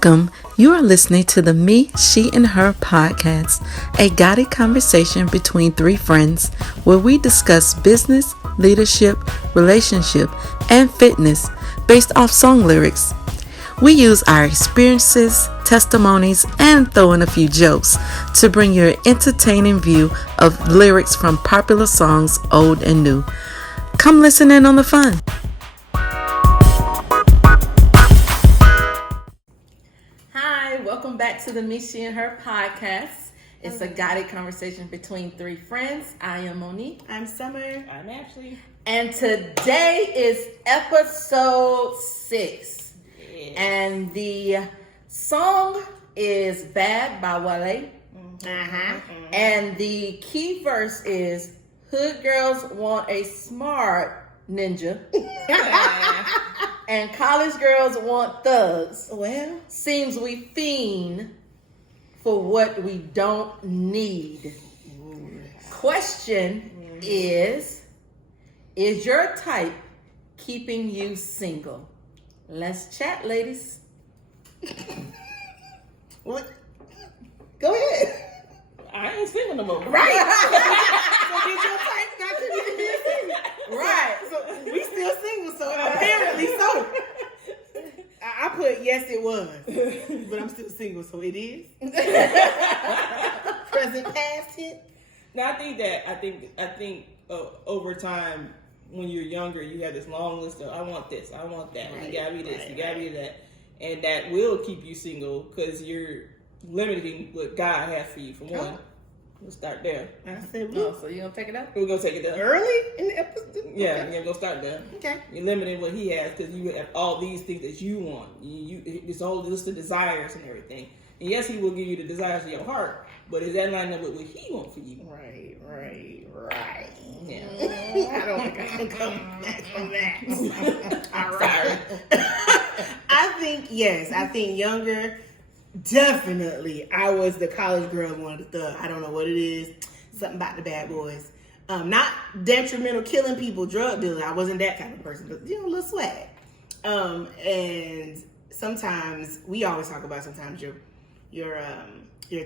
Welcome. You are listening to the Me, She, and Her podcast, a guided conversation between three friends where we discuss business, leadership, relationship, and fitness based off song lyrics. We use our experiences, testimonies, and throw in a few jokes to bring you an entertaining view of lyrics from popular songs, old and new. Come listen in on the fun. Hi, welcome back to the Me, She, and Her podcast. It's a guided conversation between three friends. I am Monique. I'm Summer. I'm Ashley. And today is episode 6. And the song is Bad by Wale. And the key verse is Hood girls want a smart ninja. And college girls want thugs. Well, Seems we fiend for what we don't need. Question is your type keeping you single? Let's chat, ladies. what? Go ahead. I ain't single no more. Right. So get your type not to be single. Right. So we still single, so apparently so. I put yes it was, but I'm still single, so it is. Present past tense. Now I think over time when you're younger, you have this long list of I want this, I want that, Right, you gotta be this, right, you gotta be right. that, and that will keep you single because you're limiting what God has for you. For one, we'll start there. I said, Oh, so you gonna take it up? We're gonna take it there. early in the episode. Yeah, Okay. yeah, go start there. Okay. You're limiting what He has because you have all these things that you want. It's all list of desires and everything. And yes, He will give you the desires of your heart, but is that lined up with what He wants for you? Right. Yeah. I don't think I can come back from that. All right. I think, yes. I think younger, definitely. I was the college girl who wanted the thug. I don't know what it is. Something about the bad boys. Not detrimental, killing people, drug dealer. I wasn't that kind of person, but, a little swag. And sometimes, we always talk about sometimes your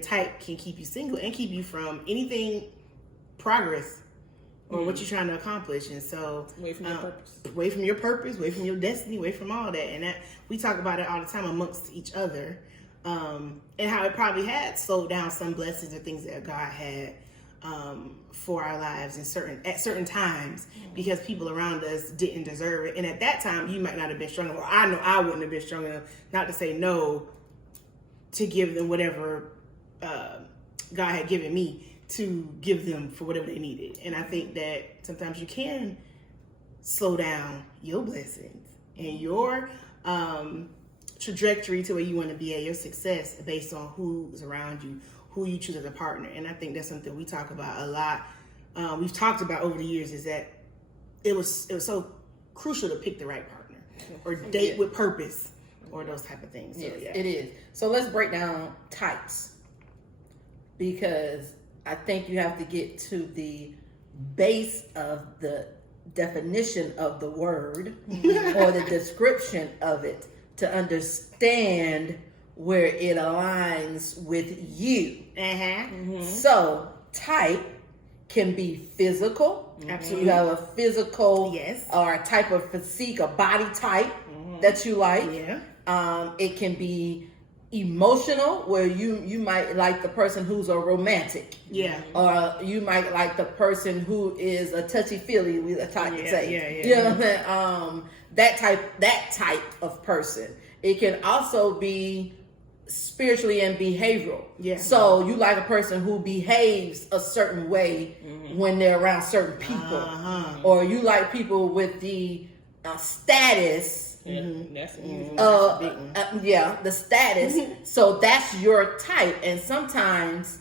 type can keep you single and keep you from anything progress or what you're trying to accomplish. And so Away from your purpose. away from your purpose, away from your destiny, away from all that. And that we talk about it all the time amongst each other, and how it probably had slowed down some blessings and things that God had for our lives at certain times, because people around us didn't deserve it. And at that time, you might not have been strong enough. Or I know I wouldn't have been strong enough not to say no to give them whatever God had given me to give them for whatever they needed. And I think that sometimes you can slow down your blessings and your trajectory to where you want to be at, your success based on who's around you, who you choose as a partner. And I think that's something we talk about a lot. We've talked about over the years is that it was so crucial to pick the right partner or date with purpose or those type of things. So, Yes, it is. So let's break down types, because I think you have to get to the base of the definition of the word or the description of it to understand where it aligns with you. So type can be physical. Absolutely. You have a physical Yes. or a type of physique, a body type that you like. Yeah. It can be emotional, where you might like the person who's a romantic. Yeah. Or you might like the person who is a touchy-feely, we like to say. Yeah. You know what I'm saying? That type of person. It can also be spiritually and behavioral. Yeah. So you like a person who behaves a certain way when they're around certain people. Or you like people with the status. Yeah, that's Big one. The status. So that's your type. And sometimes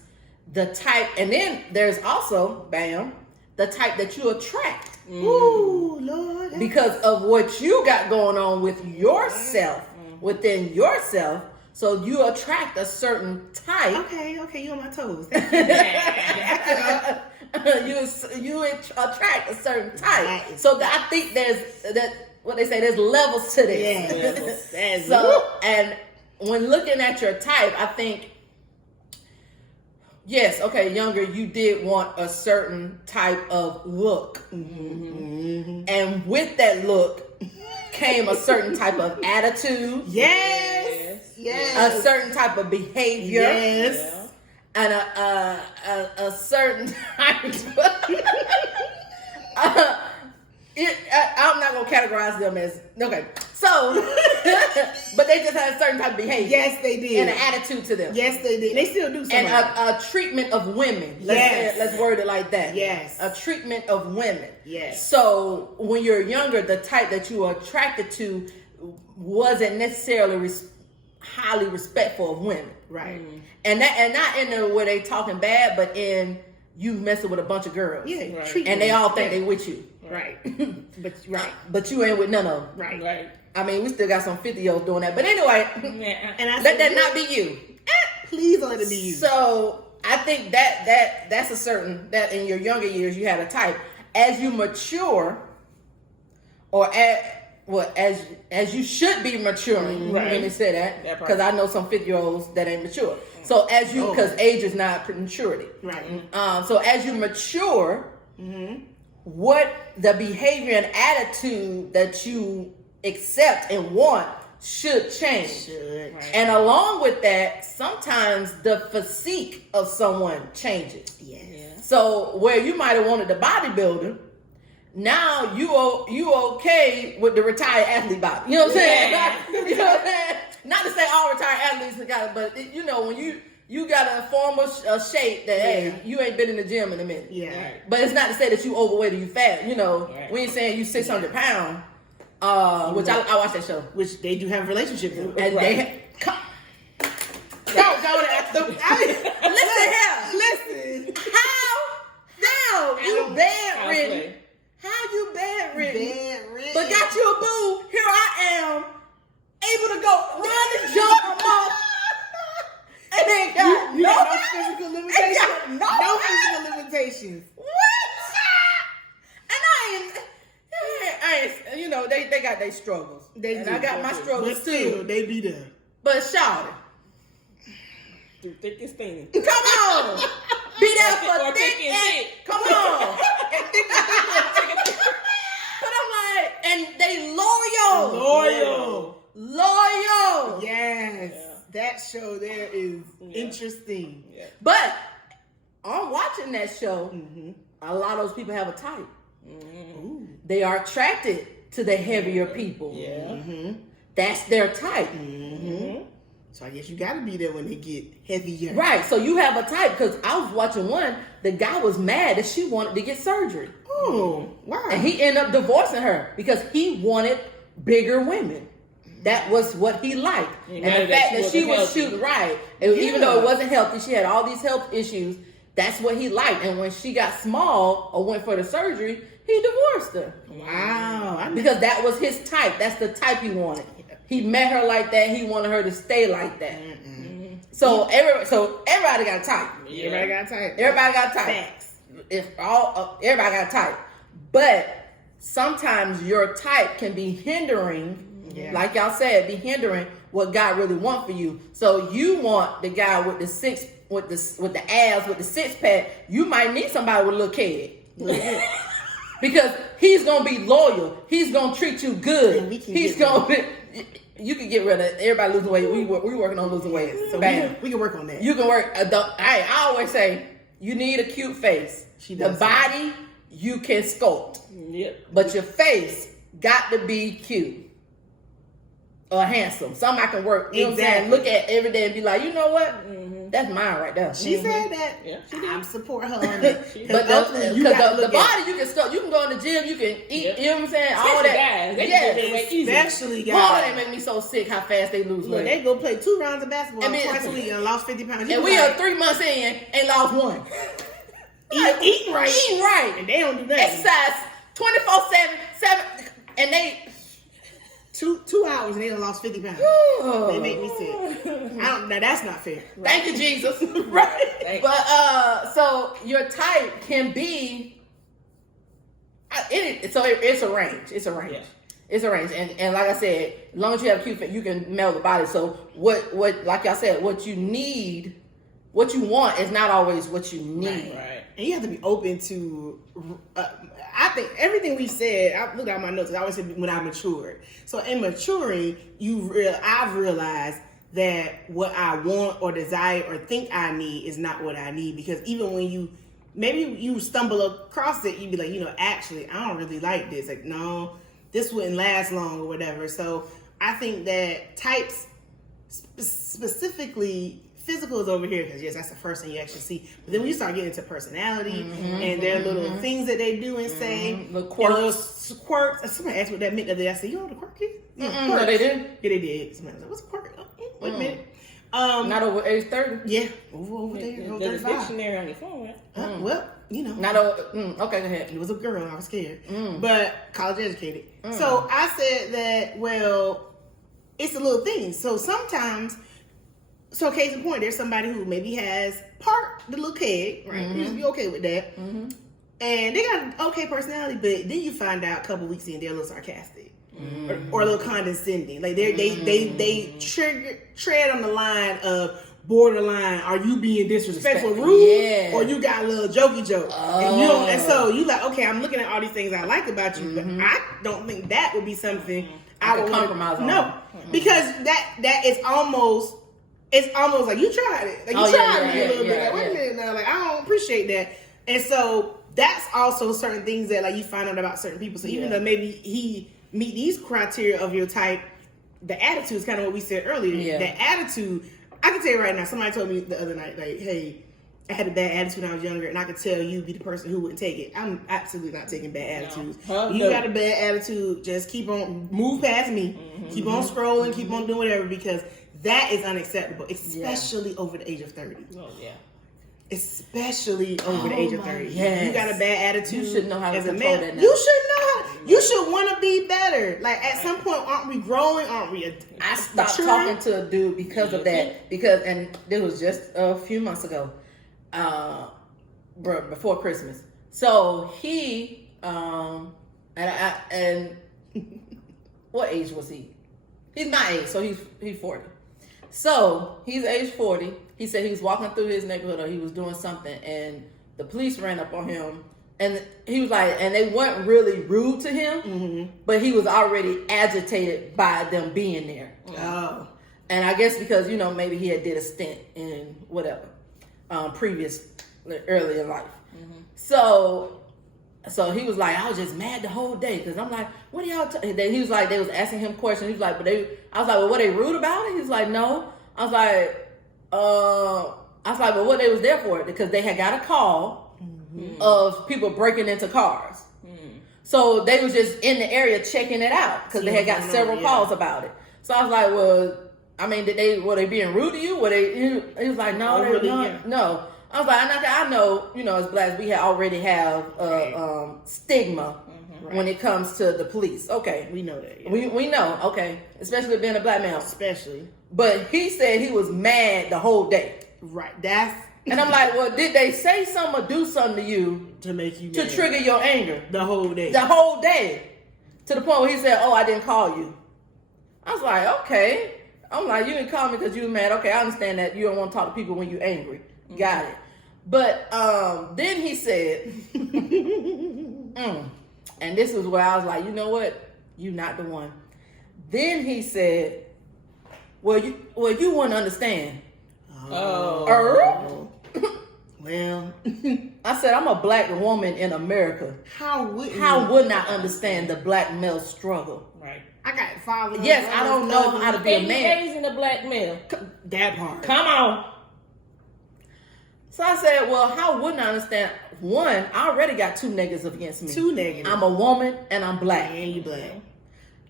the type, and then there's also, the type that you attract. Ooh, Lord. Because of what you got going on with yourself, within yourself. So you attract a certain type. Okay, you on my toes. you attract a certain type. So I think there's that. What they say, there's levels to this. Yes. So, and when looking at your type, I think, yes, okay, younger, you did want a certain type of look. And with that look came a certain type of attitude. Yes. Yes. A certain type of behavior. Yes. And a certain type of... I'm not going to categorize them as... Okay. So, but they just had a certain type of behavior. Yes, they did. And an attitude to them. Yes, they did. They still do something. And a treatment of women. Let's word it like that. Yes. A treatment of women. Yes. So when you're younger, the type that you were attracted to wasn't necessarily highly respectful of women. Right. And not in the where they talking bad, but in you messing with a bunch of girls. Yeah. Right. And they all think they with you. Right. But you ain't with none of them. Right. I mean, we still got some 50-year-olds doing that. But anyway, and I let that not be you. Please don't let it be you. So I think that's a certain, that in your younger years you had a type. As you mature, or as you should be maturing, when they say that, because I know some 50-year-olds that ain't mature. So as you, because age is not maturity. Right. So as you mature, what the behavior and attitude that you accept and want should change. Right. And along with that, sometimes the physique of someone changes. Yes. Yeah. So where you might have wanted the bodybuilder, now you okay with the retired athlete body. You know what I'm saying? Yeah. You know what I'm saying? Not to say all retired athletes got it, but you know, when you got a form of shape that, hey, you ain't been in the gym in a minute. Yeah. Right. But it's not to say that you overweight or you fat. You know, we ain't saying you 600 pounds. Which I watch that show. Which they do have relationships with. And they go listen. How you bedridden? How you bedridden? But got you a boo. Here I am, able to go run and jump a month. And they got you got no physical limitations. No physical limitations. What? And I ain't, you know, they got their struggles. I got my struggles but still, too. they be there. But shout it. Through thick and thin. Come on. Be there for Or thick thick and and thick. come on. And thick and thick. But I'm like, and they loyal. Yes. Yeah. That show there is interesting. Yeah. But on watching that show, a lot of those people have a type. Ooh. They are attracted to the heavier people. Yeah. That's their type. So I guess you got to be there when they get heavier. Right. So you have a type, because I was watching one. The guy was mad that she wanted to get surgery. Oh, wow. And he ended up divorcing her because he wanted bigger women. That was what he liked. And the fact that she was shooting right, even though it wasn't healthy, she had all these health issues. That's what he liked. And when she got small or went for the surgery, he divorced her. Wow. Because that was his type. That's the type he wanted. He met her like that. He wanted her to stay like that. So everybody got a type. Yeah. Everybody got a type. Everybody got a type. Facts. Everybody got a type. But sometimes your type can be hindering. Yeah. Like y'all said, be hindering what God really wants for you. So you want the guy with the abs, with the six pack. You might need somebody with a little kid. Because he's gonna be loyal. He's gonna treat you good. You can get rid of everybody losing weight. We working on losing weight. So bam. we can work on that. You can work. I always say you need a cute face. The body you can sculpt. Yep. But your face got to be cute or handsome. Something I can work. You know what I'm saying? Look at every day and be like, you know what? That's mine right there. She said that. Yeah, I'm support her on that. But the body you can start. You can go in the gym. You can eat. Yep. You know what I'm saying? All Especially that. guys. They Yes. do that easy. Especially Boy, guys. they make me so sick how fast they lose Look, weight. they go play 2 rounds of basketball I mean, twice a week and lost 50 pounds. You And be we like, are 3 months in and lost one. eating right. Eating right. And they don't do that. Exercise 24/7, and they 2 hours and they done lost 50 pounds. They make me sick. Now that's not fair. Thank you, Jesus. Right. But so your type can be it's a range. It's a range. Yeah. It's arranged, and like I said, as long as you have a cute fit, you can mail the body. So what like I said, what you need, what you want is not always what you need. Right. And you have to be open to. I think everything we said. I look at my notes. I always said when I matured. So in maturing, I've realized that what I want or desire or think I need is not what I need, because even when maybe you stumble across it, you'd be like, actually, I don't really like this. Like, no, this wouldn't last long or whatever. So I think that types, specifically physical, is over here because yes, that's the first thing you actually see. But then when you start getting into personality and their little things that they do and say, the quirks. Somebody asked me what that meant the other day. I said, you know what a quirk is? No, they didn't. Yeah, they did. Somebody was like, what's a quirk? Wait a minute. Not over age 30. Yeah, over there. There's a dictionary on your phone, right? Well, Not over. Okay, go ahead. it was a girl. I was scared, but college educated. So I said that. Well, it's a little thing. So sometimes, case in point, there's somebody who maybe has the little keg, right? You just be okay with that, and they got an okay personality, but then you find out a couple weeks in they're a little sarcastic. Or a little condescending, like they tread on the line of borderline. Are you being disrespectful, rude, or you got a little jokey joke? And so you like, okay, I'm looking at all these things I like about you, but I don't think that would be something I would compromise on. No, because that is almost. It's almost like you tried it. Like you tried me a little bit. Like, wait a minute now. Like, I don't appreciate that. And so that's also certain things that like you find out about certain people. So even though maybe he meet these criteria of your type, the attitude is kind of what we said earlier. Yeah. The attitude, I can tell you right now, somebody told me the other night, like, hey, I had a bad attitude when I was younger, and I could tell you be the person who wouldn't take it. I'm absolutely not taking bad attitudes. You got a bad attitude, just move past me. Keep on scrolling, keep on doing whatever, because that is unacceptable, especially over the age of 30. Oh, yeah. Especially over the age of 30. Yes. You got a bad attitude. You should know how to as a control man. that now. You should know how. You should want to be better. Like at some point, aren't we growing? Aren't we? I stopped maturing? talking to a dude because of that. And this was just a few months ago, before Christmas. So he and what age was he? He's my age, so he's 40. So he's age 40. He said he was walking through his neighborhood or he was doing something, and the police ran up on him. And he was like, and they weren't really rude to him, but he was already agitated by them being there. Oh. And I guess because, maybe he had did a stint in whatever, earlier life. So he was like, I was just mad the whole day. Because I'm like, what are y'all Then he was like, they was asking him questions. He was like, I was like, well, were they rude about it? He was like, no. I was like, well, what they was there for? Because they had got a call of people breaking into cars. So they was just in the area checking it out because they had got several calls about it. So I was like, well, I mean, were they being rude to you? He was like, no, they were not. No. I was like, I know, as blacks, we already have stigma when it comes to the police. Okay. We know that. Yeah. We know, okay. Especially being a black man. Especially. But he said he was mad the whole day. Right. And I'm like, well, did they say something or do something to you to make you to mad? Trigger your anger? The whole day. The whole day. To the point where he said, oh, I didn't call you. I was like, okay. I'm like, you didn't call me because you were mad. Okay, I understand that you don't want to talk to people when you're angry. Got it. But then he said, and this is where I was like, you know what? You're not the one. Then he said, well, you wouldn't understand. Well, I said, I'm a black woman in America. How wouldn't I understand the black male struggle? Right. I got followers. Yes, I don't know how to be a man. Raising a black male. That part. Come on. So I said, well, how wouldn't I understand? One, I already got 2 negatives against me. 2 negatives. I'm a woman and I'm black. And you black.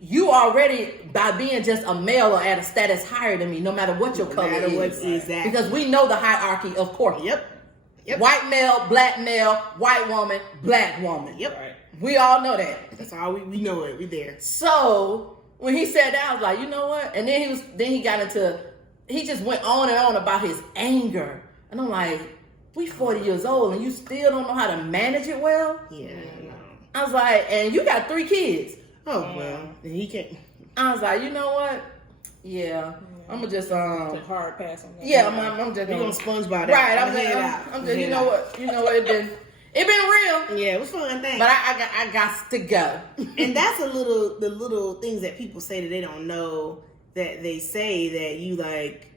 You already, by being just a male or at a status higher than me, no matter what your color is. Exactly. Because we know the hierarchy of corporate. Yep. White male, white woman, black woman. Yep. Right. We all know that. That's all we know it. We there. So when he said that, I was like, you know what? And then he just went on and on about his anger. And I'm like, we 40 years old and you still don't know how to manage it well? Yeah. I was like, and you got 3 kids. Oh well, and he can't. I was like, you know what? Yeah, I'm gonna just Take a hard pass on that. Yeah, I'm just We gonna sponge by that. right. I'm just you know what? It been real. Yeah, it was fun. Thanks. But I got to go. And that's the little things that people say that they don't know that they say that you like.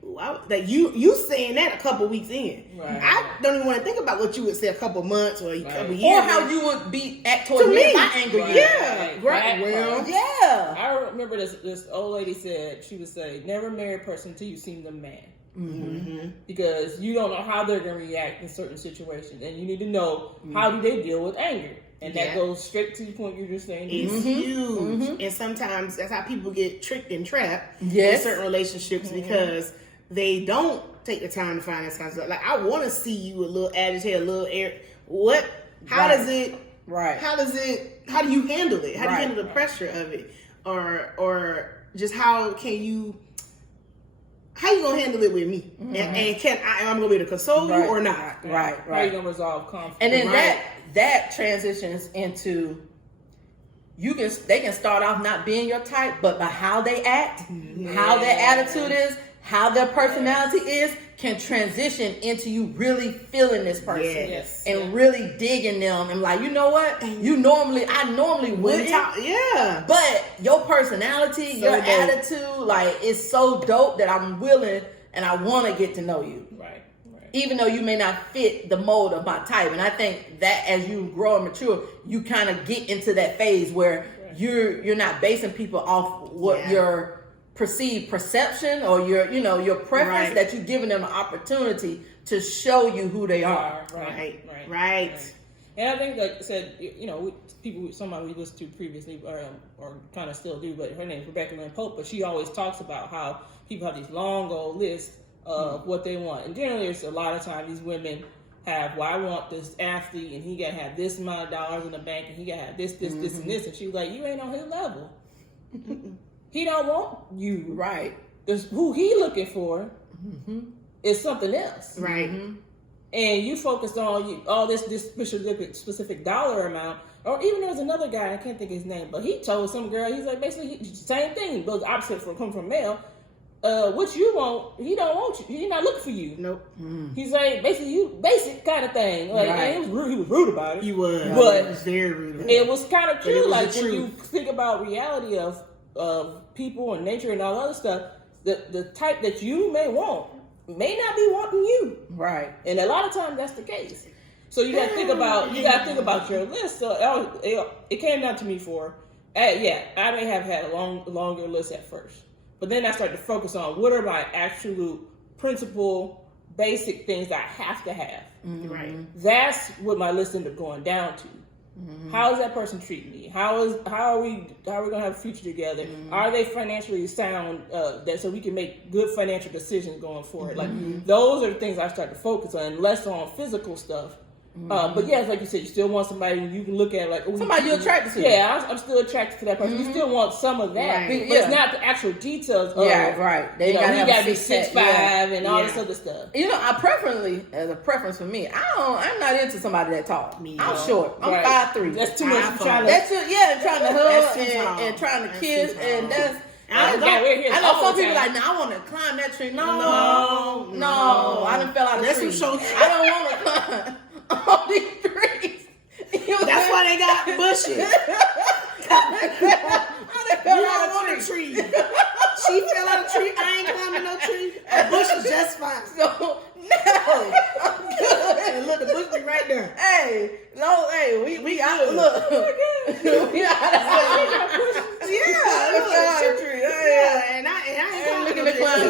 That you saying that a couple weeks in. Right. I don't even want to think about what you would say a couple months or a couple years. Or how you would be act towards me if I anger you. Yeah, right. Well, yeah. I remember this old lady said, she would say, never marry a person until you see them man. Mm-hmm. Because you don't know how they're going to react in certain situations, and you need to know how do they deal with anger, and that goes straight to the point you're just saying. It's huge, and sometimes that's how people get tricked and trapped in Yes. certain relationships because they don't take the time to find this kind of stuff. Like, I want to see you a little agitated, a little air. What? How does it? Right. How do you handle it? How do you handle the pressure of it, or just how you gonna handle it with me? And I'm gonna be able to console you or not? Right. How are you going to resolve conflict? And then that transitions into they can start off not being your type, but by how they act, how their attitude is, how their personality is, can transition into you really feeling this person and really digging them and like, you know what? I normally wouldn't. Yeah. But your personality, your attitude, like, it's so dope that I'm willing and I want to get to know you. Right. Even though you may not fit the mold of my type. And I think that as you grow and mature, you kind of get into that phase where you're not basing people off what your perceived perception or your preference, that you're giving them an opportunity to show you who they are. Right. And I think, like I said, somebody we listened to previously, or kind of still do, but her name is Rebecca Lynn Pope, but she always talks about how people have these long old lists of what they want. And generally, there's a lot of times these women have, well, I want this athlete, and he got to have this amount of dollars in the bank, and he got to have this, and this. And she was like, you ain't on his level. He don't want you. Right. Who he looking for is something else. Right. And you focused on all this specific dollar amount. Or even there was another guy, I can't think of his name, but he told some girl, he's like, basically, same thing, but opposite from coming from male. What you want, he don't want you. He's not looking for you. Nope. He's like, basically, you basic kind of thing. Like, and he was rude about it. He was. But he was very rude. it was kind of true. Like, when truth. you think about reality of people and nature and all other stuff, the type that you may want may not be wanting you. Right. And a lot of times that's the case. So you got to think about your list. So it came down to me I may have had a longer list at first, but then I started to focus on what are my absolute principal basic things that I have to have. Right. That's what my list ended up going down to. How does that person treat me? How are we gonna have a future together? Are they financially sound so we can make good financial decisions going forward? Like, those are the things I start to focus on, less on physical stuff. But yes, like you said, you still want somebody you can look at like somebody you're attracted to. Yeah, I'm still attracted to that person. You still want some of that, but it's not the actual details. Of, They gotta be 6'5" and all this other stuff. As a preference for me, I'm not into somebody that tall. I'm short. I'm 5'3". That's too much. Trying to hug and trying to kiss, and that's. I know some people like, I want to climb that tree. No, I done fell out of the tree. I don't want to climb all these trees. That's why they got bushes. I fell out of the tree. She fell out of the tree. I ain't climbing no tree. A bush is just fine. No, I'm good. And look, the bush be right there. We out. Look, we out of Yeah, tree. And I ain't looking at climb.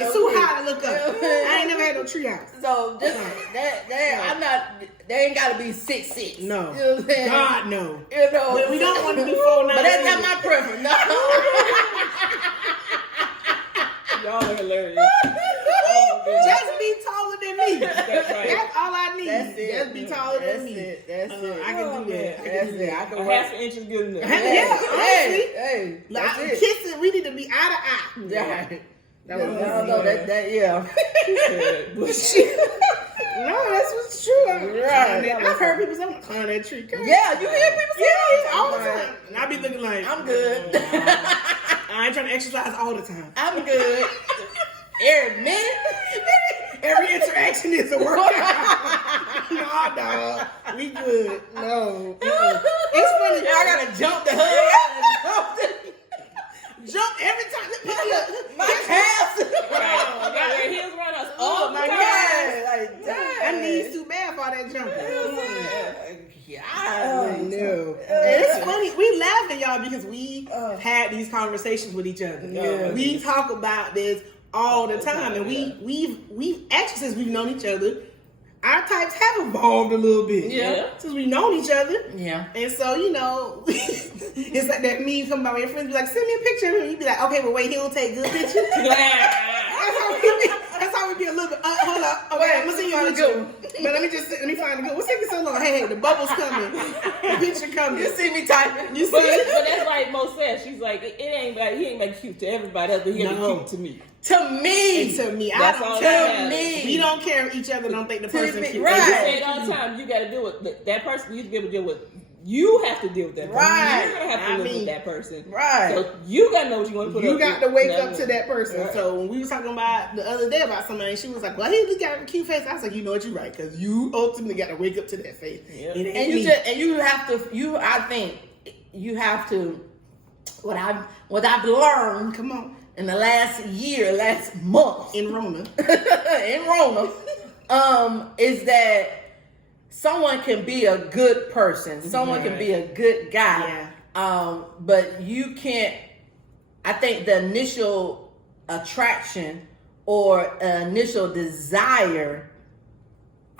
It's too high to look up. I ain't never had no tree house. So just I'm not. They ain't got to be 6'6". No, you know what I'm saying? God no. You know, But we don't want to do 4'9". But that's not my preference. No. Y'all are hilarious. Just be taller than me. That's right. That's all I need. That's it. Just be taller than me. That's it. I can do that. That's it. I can A work. half an inch is good enough. Yeah, honestly. Hey, that's Like, it. kissing, we need to be eye to eye. Yeah. That was No, yeah. She said, No, that's what's true. Right. I've heard people say, I'm climb that tree. Girl. Yeah, you hear people say Yeah, that all the time. And I be thinking like, I'm good. I ain't trying to exercise all the time. I'm good. Every minute. Every interaction is a workout. No, dog. We good. No. It's funny. I gotta jump the hood. Jump every time. Look, My calves. Wow, got their heels around us all the my time. Yeah, like that. I knees too bad for all that jumping. Yeah. I know. And it's funny. We laugh at y'all because we had these conversations with each other. Yeah. We talk about this all the time, and we've actually, since we've known each other, our types have evolved a little bit. Yeah. Since we've known each other. Yeah. And so, it's like that meme come by where your friends be like, send me a picture of him. You be like, okay, but wait, he don't take good pictures. That's how we be a little bit. Hold up. Okay, I'm gonna send you a picture. But let me find the good. What's taking so long? Hey, the bubble's coming. The picture coming. You see me typing. You see But it? that's like Mo said. She's like, he ain't like cute to everybody else, but he ain't cute to me. To me. To me, That's all that matters. we don't care if each other don't think the person me, cute. right. You say it all the time. You got to deal with that person. You to be able to deal with. You have to deal with that person. Right. You're gonna have to live with that person. Right. So you gotta know what you want to put up. You got to with. wake up to that person. Right. So when we was talking about the other day about somebody, she was like, "Well, he got a cute face." I was like, "You know what? You're right, because you ultimately got to wake up to that face." Yep. It ain't And me. I think you have to. What I've learned. Come on, In the last month in Rona. in Roma, is that someone can be a good person, someone can be a good guy, but you can't. I think the initial attraction or initial desire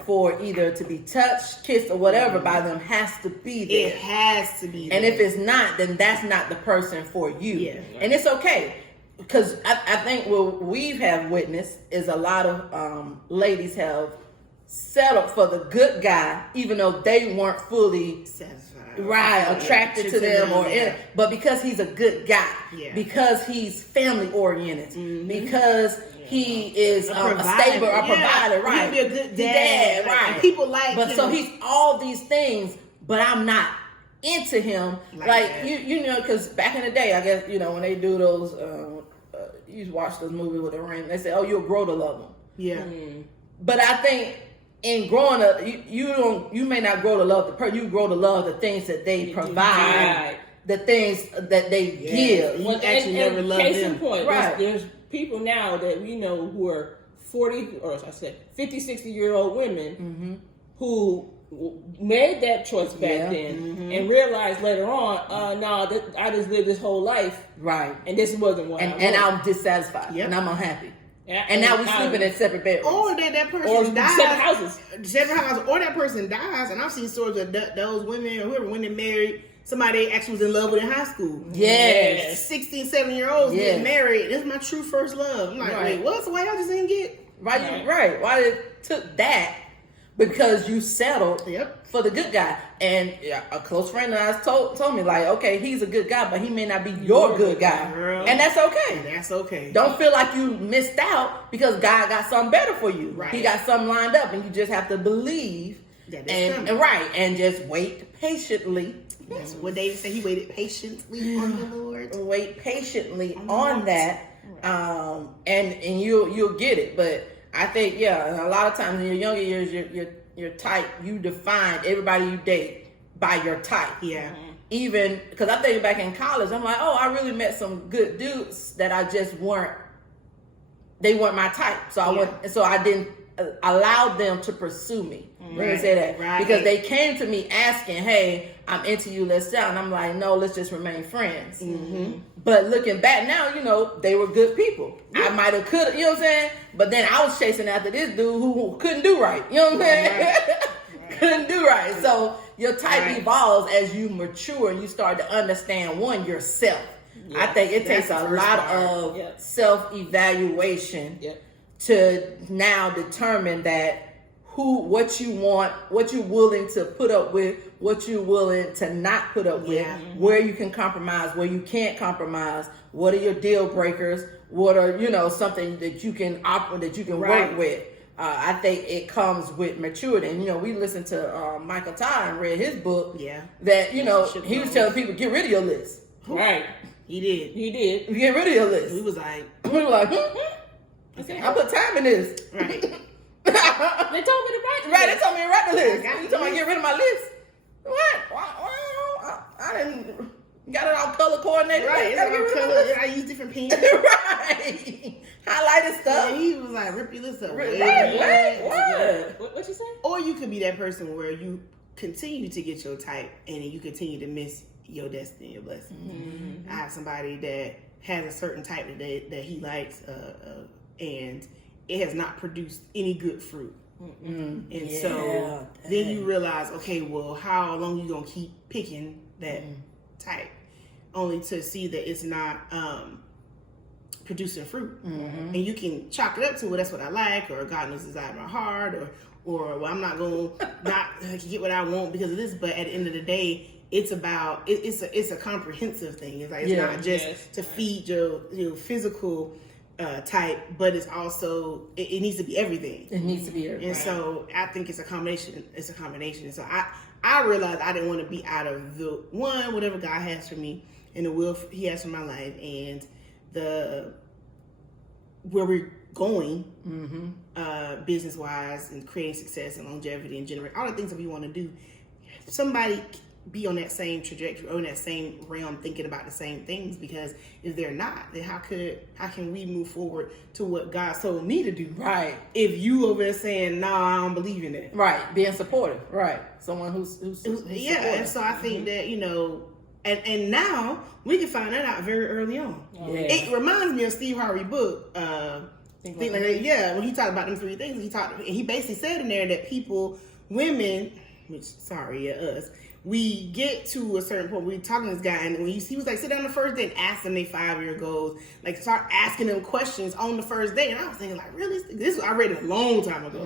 for either to be touched, kissed, or whatever by them has to be there. It has to be. And there. if it's not, then that's not the person for you. Yeah. And it's okay. Because I think what we have witnessed is a lot of ladies have settled for the good guy, even though they weren't fully satisfied, attracted to them, but because he's a good guy, because he's family oriented, because he is a stable, a provider, right? He'd be a good dad, right? And people like but him. So he's all these things, but I'm not into him. Like you know, because back in the day, I guess when they do those, you watch those movies with the ring. They say, "Oh, you'll grow to love them." Yeah. But I think in growing up, you may not grow to love the person. You grow to love the things that they provide, the things that they give. You actually never loved case them. in point, Right. there's people now that we know who are 40, or I said 50, 60-year-old women who made that choice back then and realized later on, I just lived this whole life, right? And this wasn't what and I'm dissatisfied, and I'm unhappy. Yeah, and now we're sleeping in separate bedrooms. Or that person dies. Separate houses. Or that person dies, and I've seen stories of those women or whoever, when they married somebody they actually was in love with in high school. Yes. 16, 17-year-olds get married. This is my true first love. I'm like, wait, what? So why y'all just didn't get? Right. Why it took that? Because you settled for the good guy. And a close friend of ours told me, like, okay, he's a good guy, but he may not be your good guy. Girl. And that's okay. That's okay. Don't feel like you missed out because God got something better for you. Right. He got something lined up, and you just have to believe and just wait patiently. That's what David said. He waited patiently on the Lord. Wait patiently on that, and you'll get it. But I think a lot of times in your younger years, your type, you define everybody you date by your type. Yeah. Even because I think back in college, I'm like, oh, I really met some good dudes that I just weren't. They weren't my type, so I didn't allow them to pursue me. Let me say that because they came to me asking, "Hey, I'm into you. Let's down." And I'm like, "No, let's just remain friends." But looking back now, they were good people. I might have could, you know what I'm saying? But then I was chasing after this dude who couldn't do right. You know what I'm saying? Couldn't do right. So your type evolves as you mature and you start to understand yourself. I think it takes a lot of self-evaluation to now determine that what you want, what you're willing to put up with, what you're willing to not put up with, where you can compromise, where you can't compromise, what are your deal breakers, what are something that you can work with. I think it comes with maturity. And, we listened to Michael Ty and read his book. Yeah. That, he was telling people, get rid of your list. Right. He did. Get rid of your list. We was like, okay. I put time in this. right. They told me to write the Right, list. they told me to write the list. got You the told me to list. get rid of my list. What? Well, I didn't got it all color coordinated. Right. Gotta get rid of my list. I use different pens. Right. Highlighted stuff. And he was like, rip your list up. What What you say? Or you could be that person where you continue to get your type and then you continue to miss your destiny, your blessing. Mm-hmm. I have somebody that has a certain type that he likes, and it has not produced any good fruit. Mm-hmm. And so then you realize, okay, well, how long you gonna keep picking that type, only to see that it's not producing fruit. And you can chalk it up to, well, that's what I like, or God knows the desire of my heart, or well, I'm not gonna not get what I want because of this. But at the end of the day, it's about it's a comprehensive thing. It's like it's not just to feed your physical type, but it's also it needs to be everything. It needs to be everything. And so I think it's a combination. And so I realized I didn't want to be out of the one, whatever God has for me and the will He has for my life, and the where we're going business wise and creating success and longevity and generate all the things that we want to do. Somebody be on that same trajectory or in that same realm thinking about the same things, because if they're not, then how can we move forward to what God told me to do? Right. If you over there saying, no, I don't believe in it. Right. Being supportive. Right. Someone who's Yeah. supportive. And so I think that, and now we can find that out very early on. Yeah. It reminds me of Steve Harvey's book, Think Think Like That. Yeah, when he talked about them three things, he basically said in there that women, which us, we get to a certain point. We talking to this guy, and when he was like, sit down the first day and ask them their 5-year goals, like start asking them questions on the first day. And I was thinking, like, really? I read it a long time ago.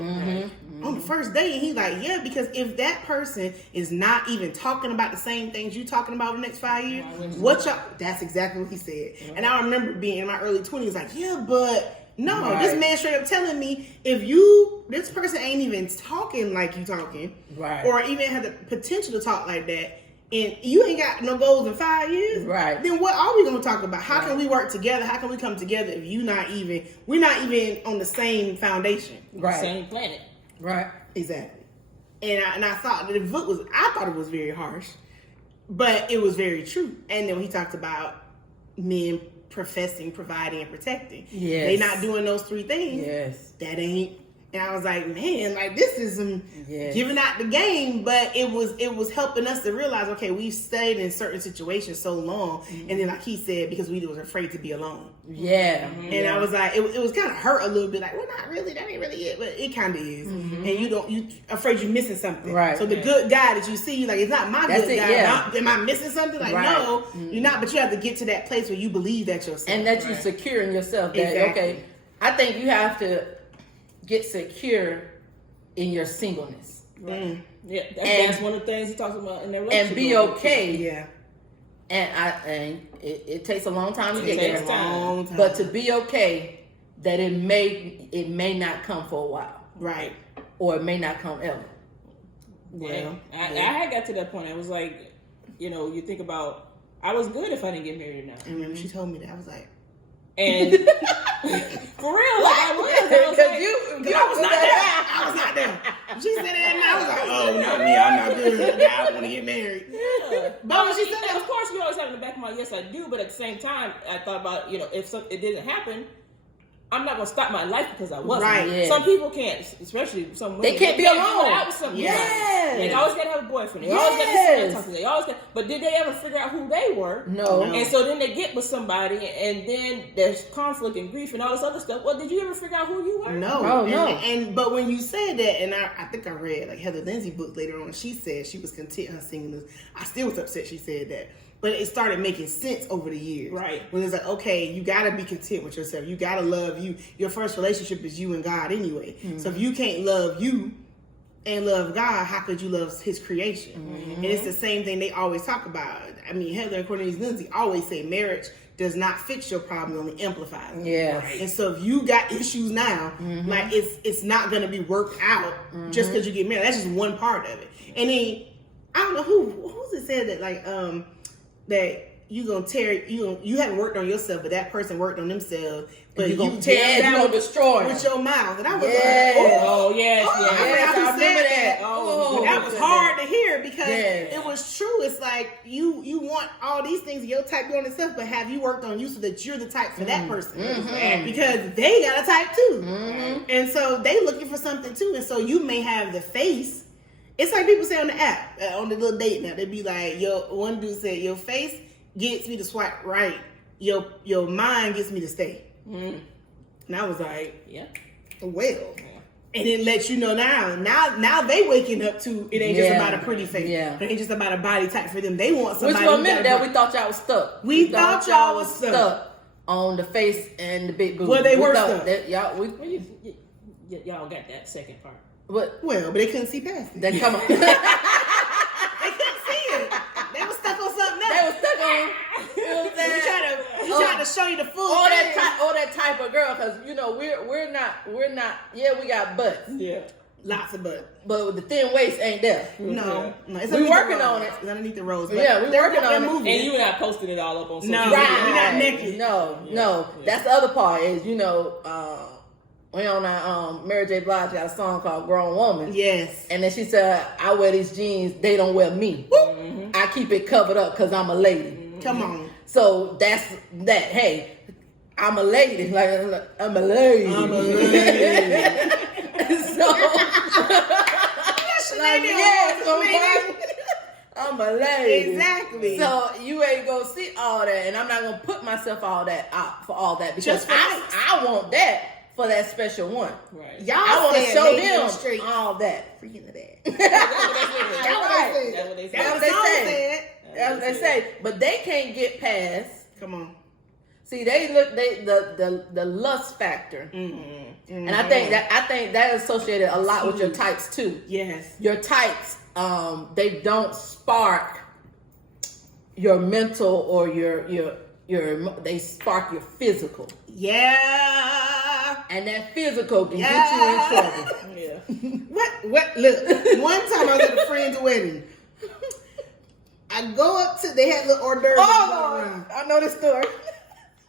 On the first day, and he's like, yeah, because if that person is not even talking about the same things you talking about the next 5 years, that's exactly what he said. And I remember being in my early 20s, like, yeah, but no, this man straight up telling me this person ain't even talking like you talking, right, or even have the potential to talk like that, and you ain't got no goals in 5 years, right? Then what are we going to talk about? How can we work together? How can we come together if we're not even on the same foundation, right? Same planet, right? Exactly. And I thought the book it was very harsh, but it was very true. And then when he talked about men professing, providing, and protecting. Yes. They not doing those three things. Yes. That ain't. And I was like, man, like this is Yes. giving out the game, but it was helping us to realize, okay, we've stayed in certain situations so long, and then like he said, because we was afraid to be alone. Yeah. And I was like, it was kind of hurt a little bit, like, well, not really, that ain't really it, but it kind of is. And you afraid you're missing something. Right. So the good guy that you see, like, it's not my That's good it, guy. yeah. Am I missing something? Like, Right. no, you're not, but you have to get to that place where you believe that yourself. And that you're secure in yourself. That, Exactly. okay, I think you have to get secure in your singleness. right? Yeah, And- that's one of the things he talks about in their relationship. And be okay. Yeah. And it takes a long time to It get takes there. time. Long time. But to be okay that it may not come for a while. Right. Or it may not come ever. Well, I had got to that point. I was like, you think about, I was good if I didn't get married now. I remember she told me that. I was like, And for real, like I was Because like, I was not there. She said that, and I was like, oh, not me. I'm not good. I want to get married. yeah. But when she said Of course, you always have in the back of my yes, I do. But at the same time, I thought about, if it didn't happen, I'm not gonna stop my life because I wasn't. Right. Yeah. Some people can't, especially some women. They can't be alone. Out with somebody. Yes. They always gotta have a boyfriend. They Yes. always gotta talk to. They always got. But did they ever figure out who they were? No. And so then they get with somebody, and then there's conflict and grief and all this other stuff. Well, did you ever figure out who you were? no. Oh, no. But when you said that, and I think I read like Heather Lindsay book later on, she said she was content her singleness. I still was upset she said that. But it started making sense over the years. Right. When it's like, okay, you got to be content with yourself. You got to love you. Your first relationship is you and God anyway. So if you can't love you and love God, how could you love his creation? And it's the same thing they always talk about. I mean, Heather and Cornelius Lindsay always say marriage does not fix your problem, it only amplifies it. Yeah. Right. And so if you got issues now, like it's not gonna be worked out just because you get married. That's just one part of it. And then I don't know who's it said that like that you haven't worked on yourself, but that person worked on themselves. But you tear them down destroy with your mouth. And I was like, oh yes, I remember that. That was hard to hear because it was true. It's like you want all these things, your type doing and stuff, but have you worked on you so that you're the type for that person? Because they got a type too. And so they looking for something too. And so you may have the face. It's like people say on the app, on the little date now, they be like, one dude said, your face gets me to swipe right. Your mind gets me to stay. And I was like, well. And it lets you know now they waking up to it ain't just about a pretty face. It ain't just about a body type for them. They want somebody. Which one minute that we thought y'all was stuck. We thought y'all was stuck on the face and the big booty. Well, they were stuck. Y'all got that second part. But they couldn't see past it. They come on. They couldn't see it. They were stuck on something else. They were stuck on. You know what I'm saying? We trying to show you the full that type of girl, because we're not. Yeah, we got butts. Yeah, lots of butt. But the thin waist ain't there. No. It's we working on it. It's underneath the rose. Yeah, we working on it. And you not posting it all up on social media. We're not naked. No. That's the other part is we on our Mary J. Blige got a song called "Grown Woman." Yes. And then she said, "I wear these jeans, they don't wear me. I keep it covered up because I'm a lady." Come on. So that's that. Hey, I'm a lady. Like I'm a lady. I'm a lady. I'm a lady. Exactly. So you ain't gonna see all that, and I'm not gonna put myself all that out for all that because I want that for that special one. Right. Y'all I want to show them straight. all that. Freaking of that. That's what they said. That's what they say. But they can't get past. Come on. See, the lust factor, and I think that is associated a lot with your types too. Yes. Your types, they don't spark your mental or your they spark your physical. Yeah. And that physical can get you in trouble. Yeah. What? Look, one time I was at a friend's wedding. I go up to, they had little hors d'oeuvres. Oh, I know the story.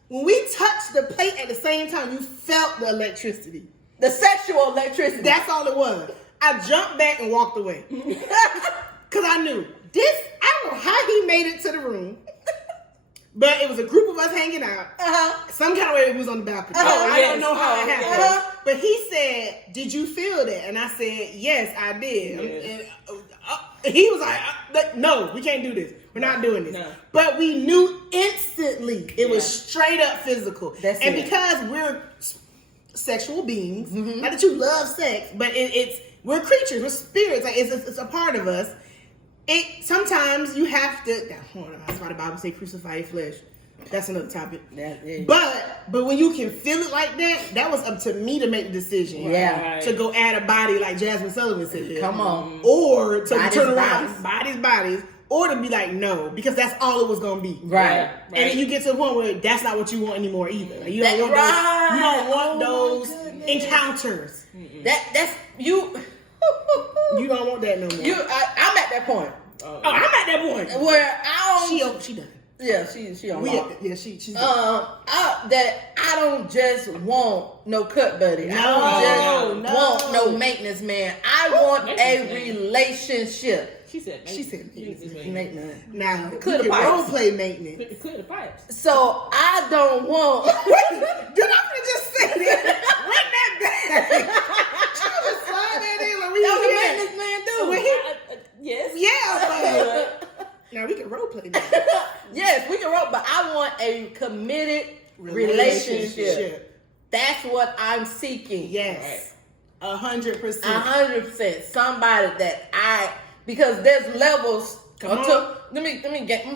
When we touched the plate at the same time, you felt the electricity. The sexual electricity. That's all it was. I jumped back and walked away. Because I knew this, I don't know how he made it to the room. But it was a group of us hanging out. Some kind of way it was on the balcony. I don't know how it happened. But he said, "Did you feel that?" And I said, "Yes, I did." Yeah. And he was like, "No, we can't do this. We're not doing this." No. But we knew instantly it was straight up physical. And because we're sexual beings, not that you love sex, but we're creatures, we're spirits. Like it's a part of us. Sometimes you have to. That's why the Bible say crucify your flesh. That's another topic. But when you can feel it like that, that was up to me to make the decision. Yeah. To go add a body like Jasmine Sullivan said. Come on. Or to turn around, bodies. bodies, or to be like no, because that's all it was gonna be. Right. And then you get to the point where that's not what you want anymore either. Like, you don't want those encounters. That's you. You don't want that no more. I'm at that point. I'm at that point where I don't. She done. Yeah, she on. She's done. I don't just want no cut buddy. No, I don't just want no maintenance man. I want a relationship. She said Maintenance. Now, Clear the role pipes. play maintenance. Clear the pipes. So I don't want. Did I just say that? Run that back. She was slide that in like we That's what here. maintenance man do. Yes. Yeah, but now we can role play that. Yes, we can roll, but I want a committed relationship. That's what I'm seeking. Yes. 100%. 100%. Somebody that because there's levels. Let me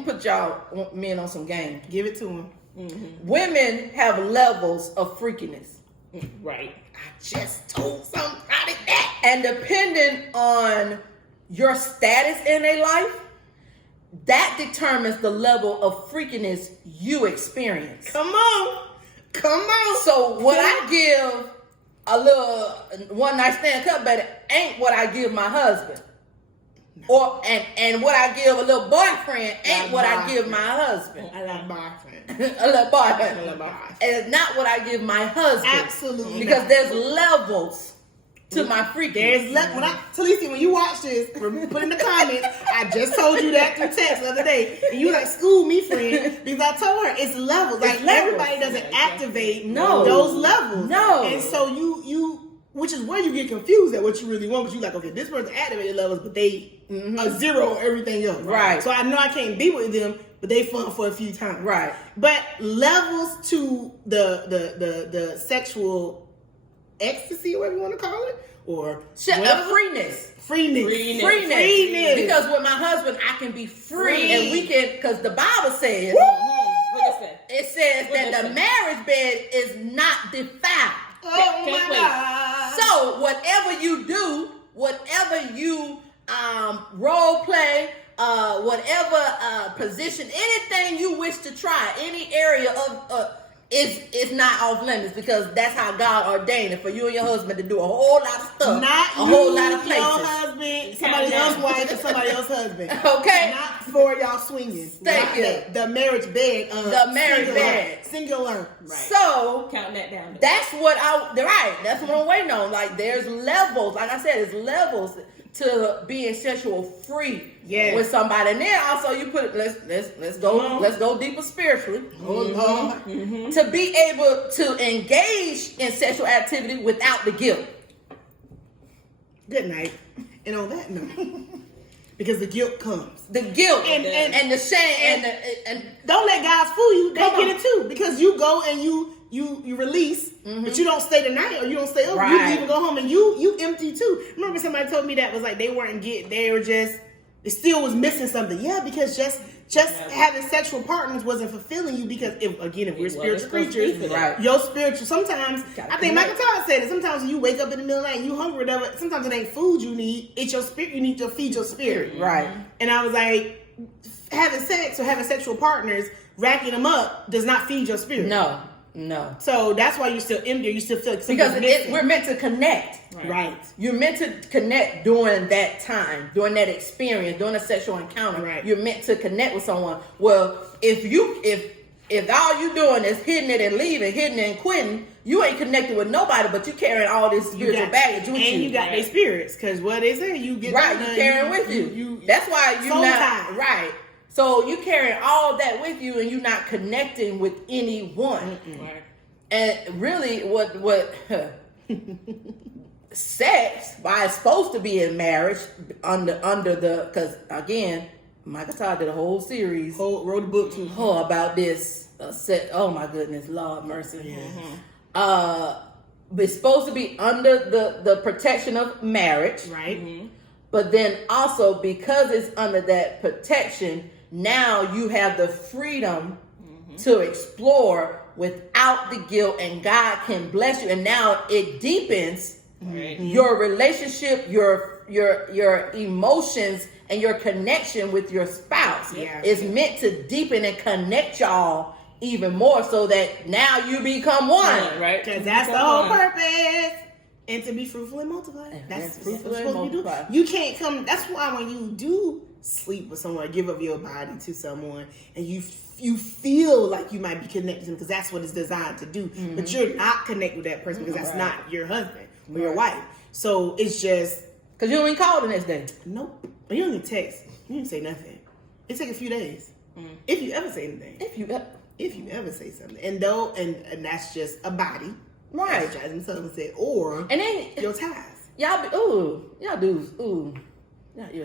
put y'all men on some game. Give it to them. Mm-hmm. Women have levels of freakiness. Right. I just told somebody that. And depending on your status in a life, that determines the level of freakiness you experience. Come on. So what I give a little one night stand cup buddy ain't what I give my husband. Or and what I give a little boyfriend ain't what I give my husband. I love boyfriend. A little boyfriend. I love boyfriend. And it's not what I give my husband. Absolutely Because not. there's levels to my freaking. Talisi, when you watch this, put in the comments, I just told you that through text the other day. And you were like, school me, friend. Because I told her it's levels. Like, everybody doesn't activate those levels. No. And so you which is where you get confused at what you really want. But you like, okay, this person activated levels, but they are zero on everything else. Right. So I know I can't be with them, but they fun for a few times. Right. But levels to the sexual ecstasy, whatever you want to call it, or freeness. Freeness. Because with my husband, I can be free. And we can, because the Bible says, it says that the marriage bed is not defiled. Oh my God. So whatever you do, whatever you role play, whatever position, anything you wish to try, any area of is not off limits, because that's how God ordained it for you and your husband to do a whole lot of stuff, whole lot of places. Your husband, somebody else's wife, and somebody else's husband. Okay, not for y'all swinging. Thank you. The marriage bed. The marriage bed. Singular. Right. So counting that down. That's what That's what I'm waiting on. Like, there's levels. Like I said, there's levels to being sexual free with somebody. And then also you put it, let's go deeper spiritually. To be able to engage in sexual activity without the guilt. Good night. And on that note, because the guilt comes. The guilt and the shame and don't let guys fool you. They get it too. Because you go and you release, but you don't stay the night or you don't stay over. Right. You leave and go home and you empty too. Remember somebody told me that was like they were just, it still was missing something. Yeah, because just having sexual partners wasn't fulfilling you, because if we're spiritual creatures, right. Your spiritual, sometimes, I think Michael Todd said it, sometimes when you wake up in the middle of the night and you hungry, whatever, sometimes it ain't food you need, it's your spirit, you need to feed your spirit. Right. And I was like, having sex or having sexual partners, racking them up does not feed your spirit. No. So that's why you're still empty. You still feel like because we're meant to connect. Right. You're meant to connect during that time, during that experience, during a sexual encounter. Right. You're meant to connect with someone. Well, if all you doing is hitting it and leaving, hitting it and quitting, you ain't connected with nobody, but you carrying all this spiritual baggage with you. And you got their spirits, because what they say, you get right. You carrying with you. That's why you not right. So you carrying all that with you, and you're not connecting with anyone. Right. And really, what sex, why it's supposed to be in marriage under the, because again, Michael Todd did a whole series, wrote a book too, about this sex. Oh my goodness, Lord mercy. It's supposed to be under the protection of marriage, right? But then also, because it's under that protection, now you have the freedom to explore without the guilt, and God can bless you. And now it deepens your relationship, your emotions, and your connection with your spouse. Yeah. It's meant to deepen and connect y'all even more, so that now you become one. Right. Because that's the whole purpose. And to be fruitful and multiply. That's fruitful what and you're supposed to multiply. do. You can't come. That's why when you do sleep with someone, give up your body to someone, and you feel like you might be connected to them, because that's what it's designed to do. But you're not connected with that person, because that's not your husband or your wife. So it's just, because you don't even call the next day. nope. You don't even text. You didn't say nothing. It take a few days, if you ever say anything. If you ever say something, and that's just a body, right? As Jasmine Sullivan said, or and then your ties. Y'all dudes.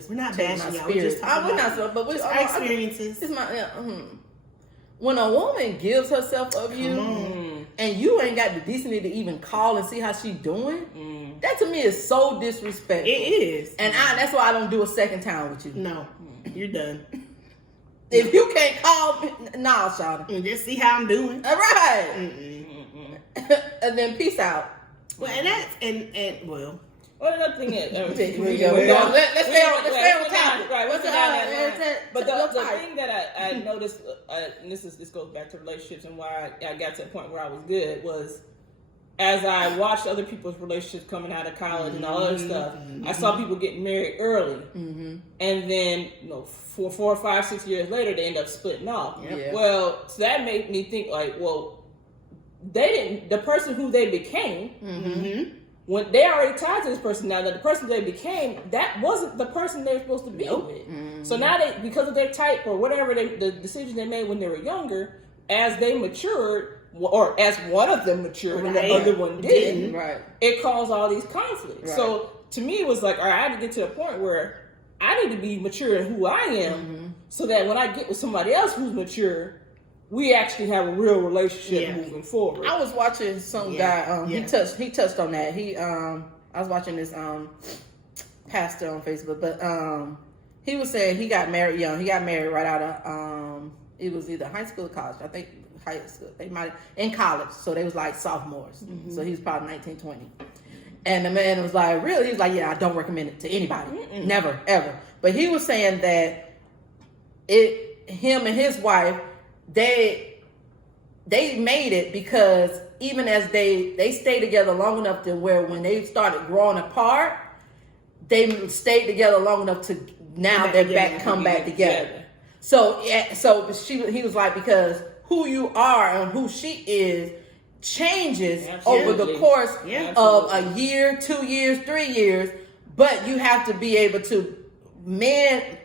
We're not bashing y'all. We're just talking about our experiences. It's my when a woman gives herself of you, and you ain't got the decency to even call and see how she doing, that to me is so disrespectful. It is, and that's why I don't do a second time with you. No, you're done. If you can't call me, nah, Shawty. Just see how I'm doing. All right. And then peace out. Well, and that's and well. What another thing is? Let's stay on topic. Right. What's the But your the type. thing that I noticed, and this goes back to relationships and why I got to the point where I was good was, as I watched other people's relationships coming out of college and all other stuff, I saw people getting married early, and then 4, 5, 6 years later they end up splitting off. Yeah. Well, so that made me think like, well, they didn't. The person who they became. When they already tied to this person now, that the person they became, that wasn't the person they were supposed to be with. So now they, because of their type or whatever the decision they made when they were younger, as they matured, or as one of them matured and the other one didn't, it caused all these conflicts. Right. So to me, it was like, all right, I had to get to the point where I need to be mature in who I am, so that when I get with somebody else who's mature, we actually have a real relationship moving forward. I was watching some guy. He touched on that. I was watching this pastor on Facebook, but he was saying he got married young. He got married right out of it was either high school or college. I think high school. They might in college, so they was like sophomores. So he was probably 19, 20. And the man was like, really? He was like, yeah, I don't recommend it to anybody, never, ever. But he was saying that him and his wife, they made it because even as they stayed together long enough to where when they started growing apart, they stayed together long enough to now they're come back together. So he was like, because who you are and who she is changes over the course of a year, 2 years, 3 years, but you have to be able to manage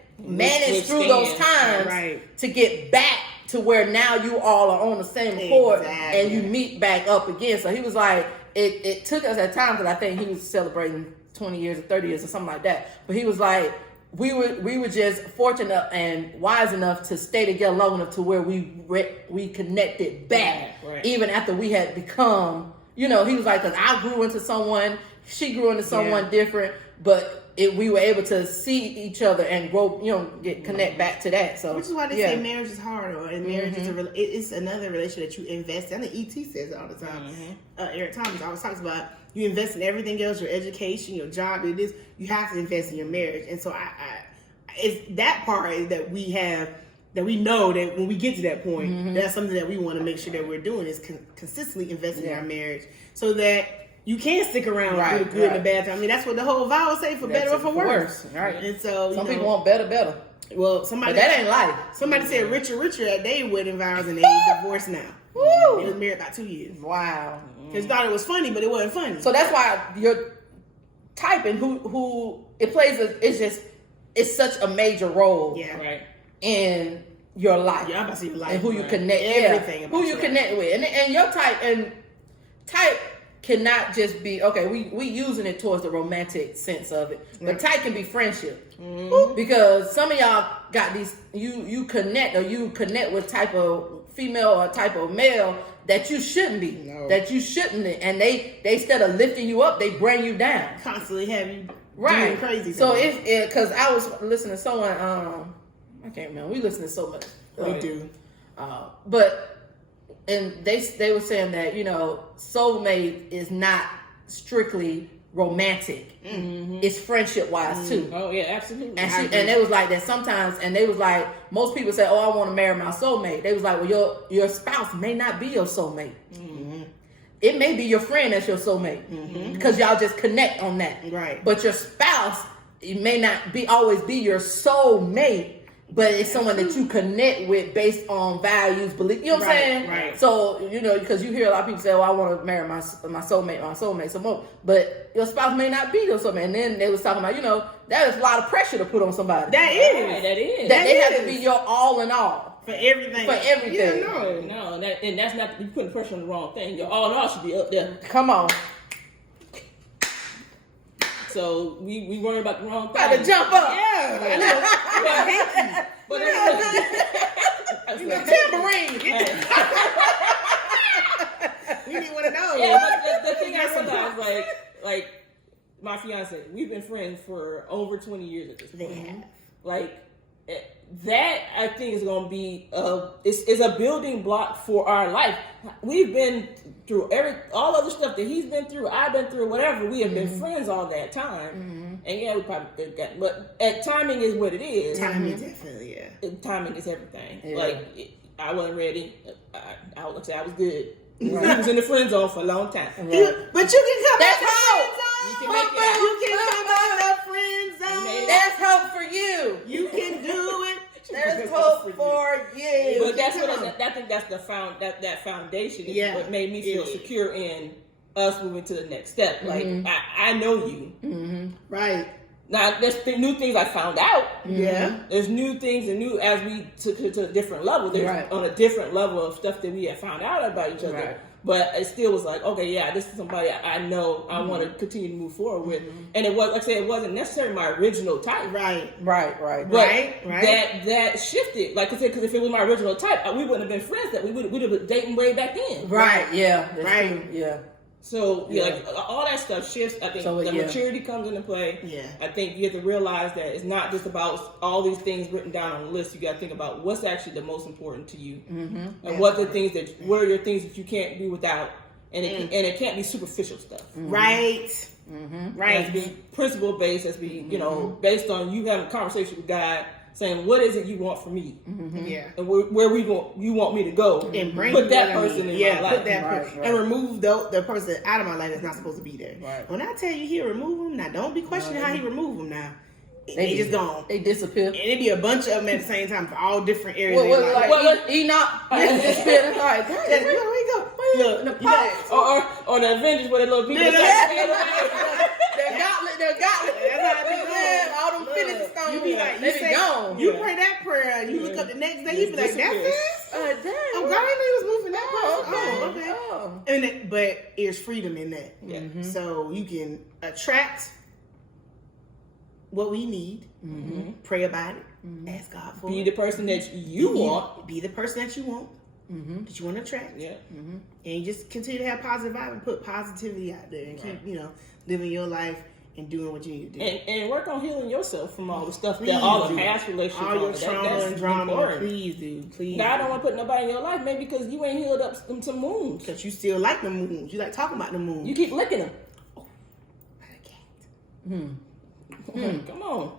through those times to get back to where now you all are on the same accord and you meet back up again. So he was like, it took us at times, because I think he was celebrating 20 years or 30 years or something like that. But he was like, we were just fortunate and wise enough to stay together long enough to where we connected back, even after we had become, he was like, because I grew into someone, she grew into someone different, but we were able to see each other and grow, connect back to that. So, which is why they say marriage is hard, and marriage is it's another relationship that you invest in. I think ET says it all the time. Eric Thomas always talks about you invest in everything else, your education, your job. It is, you have to invest in your marriage, and so it's that part that we have, that we know that when we get to that point, that's something that we want to make sure that we're doing is consistently investing in our marriage, so that you can stick around through the good and the bad time. I mean, that's what the whole vow say, for better or for worse. Right. And so some people want better. Well, but that ain't life. Somebody said richer at their wedding vows, and they divorced now. Woo! They was married about 2 years. Wow. Because thought it was funny, but it wasn't funny. So that's why you're typing who it plays. It's such a major role. In your life. Yeah, I'm about to say your life. And who you connect. Everything. Who you connect with, and your type cannot just be, okay, we using it towards the romantic sense of it, but type can be friendship, because some of y'all got these, you connect with type of female or type of male that you shouldn't be, and they instead of lifting you up, they bring you down, constantly have you doing crazy. So because I was listening to someone, I can't remember, we listen to so much, we do, but. And they were saying that, soulmate is not strictly romantic. It's friendship wise too. Oh yeah, absolutely. And it was like that sometimes, and they was like, most people say, oh, I want to marry my soulmate. They was like, well, your spouse may not be your soulmate. It may be your friend that's your soulmate, because y'all just connect on that. Right. But your spouse, it may not always be your soulmate, but it's someone that you connect with based on values, beliefs. You know what I'm saying? Right. So, because you hear a lot of people say, oh, I want to marry my soulmate some more. But your spouse may not be your soulmate. And then they was talking about, that is a lot of pressure to put on somebody. That They have to be your all in all. For everything. Yeah, no, and that's not, you putting pressure on the wrong thing. Your all in all should be up there. Come on. So we worry about the wrong thing. Got to jump up. Yeah. But tambourine. We need one of those. Yeah, but the thing I realized, like my fiance, we've been friends for over 20 years at this point. Like that, I think is going to be is a building block for our life. We've been through all other stuff that he's been through, I've been through, whatever. We have been friends all that time, and we probably got. But timing is what it is. Timing, definitely, yeah. timing is everything. Yeah. Like I wasn't ready. I was good. He was in the friend zone for a long time. But you can come That's out the hope. friend zone. You can make it out. You can come out the friend zone. There's hope for you. You can do it. There's hope for you. But that's what I think. That's that foundation. Is Yeah. what made me feel secure in us moving to the next step. Like I know you. Right. Now there's new things I found out. Yeah. There's new things and new as we took it to a different level. There's on a different level of stuff that we had found out about each other. Right. But it still was like, okay, yeah, this is somebody I know I want to continue to move forward with. And it was, like I said, it wasn't necessarily my original type. Right. Right. But Right. that shifted. Like I said, because if it was my original type, we wouldn't have been friends. That we'd have been dating way back then. Right. Yeah. That's Right. true. Yeah. So like all that stuff shifts. I think the maturity comes into play. Yeah. I think you have to realize that it's not just about all these things written down on the list. You got to think about what's actually the most important to you, and what are your things that you can't be without, and it can't be superficial stuff. Right. Right. It has to be principle based. It has to be based on you having a conversation with God, saying what is it you want from me, Yeah. and where you want me to go, And bring put that what I person need. in my life. Put that person and remove the person out of my life that's not supposed to be there. Right. When I tell you he remove them, now don't be questioning how he remove them. Now they just gone. They disappear. And it'd be a bunch of them at the same time for all different areas. What of was their it life. like? Enoch disappeared. It's like, Yeah, dang, where we go? Look, the you know, or the Avengers where the little people. the gauntlet. That's how it be. Yeah, all them Phillips Look, stones. you be like, they you be say, gone. you pray that prayer, you look up the next day, you be like, that's it? Dang. Oh, God, I knew he was moving that person. Oh, okay. Oh. And but there's freedom in that. Yeah. So you can attract what we need, pray about it, ask God for Be it. the person that you want. Be the person that you want, that you want to attract. Yeah. And you just continue to have positive vibe and put positivity out there and keep, living your life and doing what you need to do. And work on healing yourself from all the stuff Please that all do. the past relationships, all your that's trauma and drama, important. please do. Please. Now, I don't want to put nobody in your life, maybe because you ain't healed up some wounds. Because you still like the moons. You like talking about the moon. You keep licking them. Come on.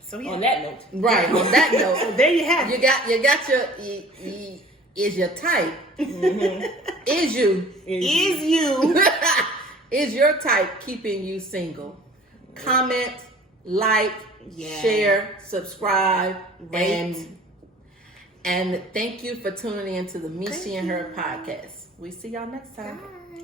So yeah. On that note, Right. On that note, So there you have it. you got your is your type. Is you Is you is your type keeping you single? Comment, like, Yeah. share, subscribe, Rate. and thank you for tuning in to the Me, She, and Her podcast. We see y'all next time. Bye.